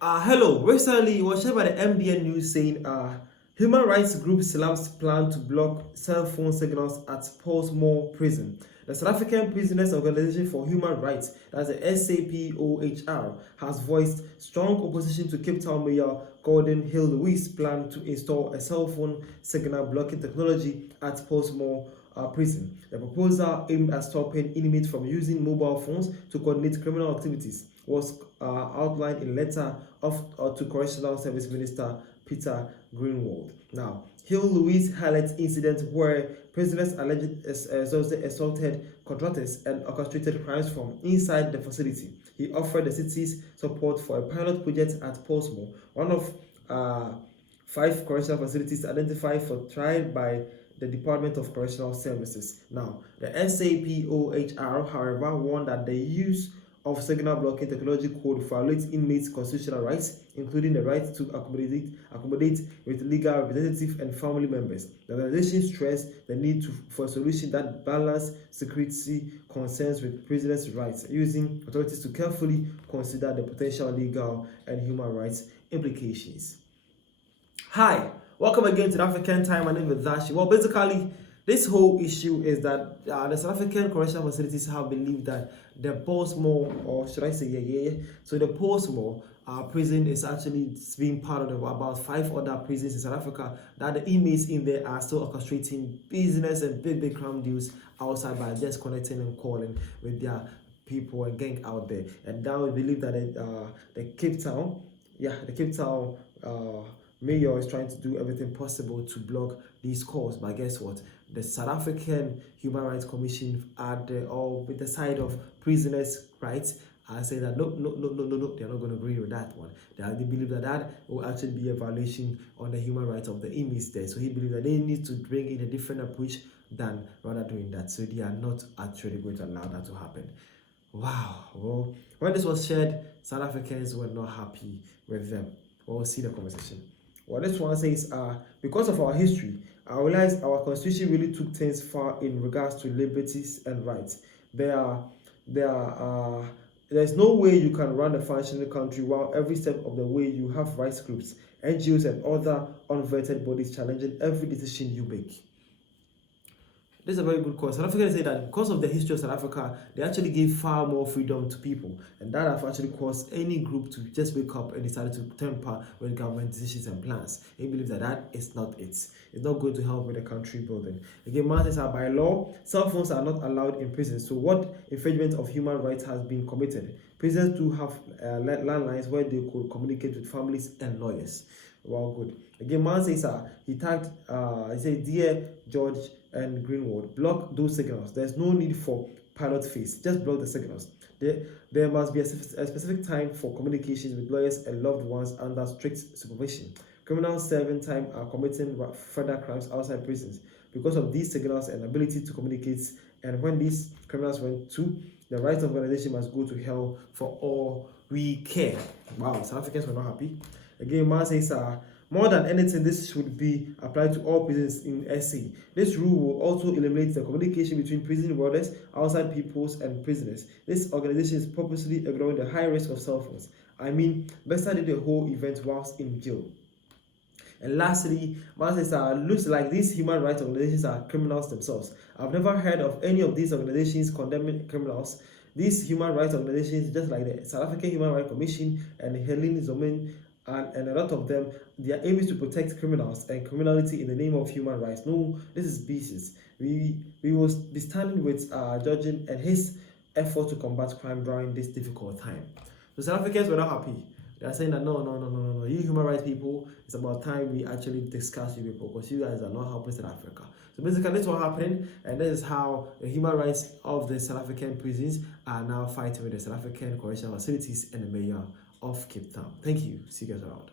Hello. Recently, it was shared by the MBN News saying human rights group slams plan to block cell phone signals at Portsmouth Prison. The South African Prisoners Organization for Human Rights, that's the SAPOHR, has voiced strong opposition to Cape Town Mayor Gordon Hill-Lewis' plan to install a cell phone signal blocking technology at Portsmouth prison. The proposal aimed at stopping inmates from using mobile phones to coordinate criminal activities was outlined in a letter to Correctional Service Minister Peter Greenwald. Now, Hill-Lewis highlights incidents where prisoners allegedly assaulted contractors and orchestrated crimes from inside the facility. He offered the city's support for a pilot project at Portsmouth, one of 5 correctional facilities identified for trial by the Department of Correctional Services. Now, the SAPOHR, however, warned that the use of signal blocking technology could violate inmates' constitutional rights, including the right to accommodate with legal representatives and family members. The organization stressed the need for a solution that balances security concerns with prisoners' rights, using authorities to carefully consider the potential legal and human rights implications. Hi, welcome again to the African Time. My name is Dashi. Well, basically, this whole issue is that the South African correctional facilities have believed that the Portsmouth, or should I say, so the Portsmouth prison is actually being part of about 5 other prisons in South Africa, that the inmates in there are still orchestrating business and big crime deals outside by just connecting and calling with their people and gang out there. And now we believe that the Cape Town, the Cape Town Mayor is trying to do everything possible to block these calls, but guess what? The South African Human Rights Commission with the side of prisoners' rights are saying that no, they're not going to agree with that one. They believe that will actually be a violation on the human rights of the inmates there. So he believes that they need to bring in a different approach than rather doing that. So they are not actually going to allow that to happen. Wow. Well, when this was shared, South Africans were not happy with them. We'll see the conversation. Well, this one says, because of our history, I realized our constitution really took things far in regards to liberties and rights. There's no way you can run a functioning country while every step of the way you have rights groups, NGOs, and other unvetted bodies challenging every decision you make. This is a very good cause. South Africans say that because of the history of South Africa, they actually gave far more freedom to people, and that have actually caused any group to just wake up and decide to tamper with government decisions and plans. They believe that is not it. It's not going to help with the country building. Again, matters are by law, cell phones are not allowed in prisons. So what infringement of human rights has been committed? Prisons do have landlines where they could communicate with families and lawyers. Well, good. Again, man says he tagged, he said, Dear George and Greenwald, block those signals. There's no need for pilot phase. Just block the signals. There must be a specific time for communications with lawyers and loved ones under strict supervision. Criminals serving time are committing further crimes outside prisons because of these signals and ability to communicate. And when these criminals went to, the rights of organization must go to hell for all we care. Wow, South Africans were not happy. Again, man says, more than anything, this should be applied to all prisons in SA. This rule will also eliminate the communication between prison wardens, outside peoples, and prisoners. This organization is purposely ignoring the high risk of cell phones. I mean, Bester did the whole event whilst in jail. And lastly, man says, looks like these human rights organizations are criminals themselves. I've never heard of any of these organizations condemning criminals. These human rights organizations, just like the South African Human Rights Commission and Helen Zomen, and a lot of them, their aim is to protect criminals and criminality in the name of human rights. No, this is business. We will be standing with Georgian and his effort to combat crime during this difficult time. The South Africans were not happy. They are saying that no. You human rights people, it's about time we actually discuss you people, because you guys are not helping South Africa. So basically, this is what happened, and this is how the human rights of the South African prisons are now fighting with the South African correctional facilities and the mayor of Cape Town. Thank you. See you guys around.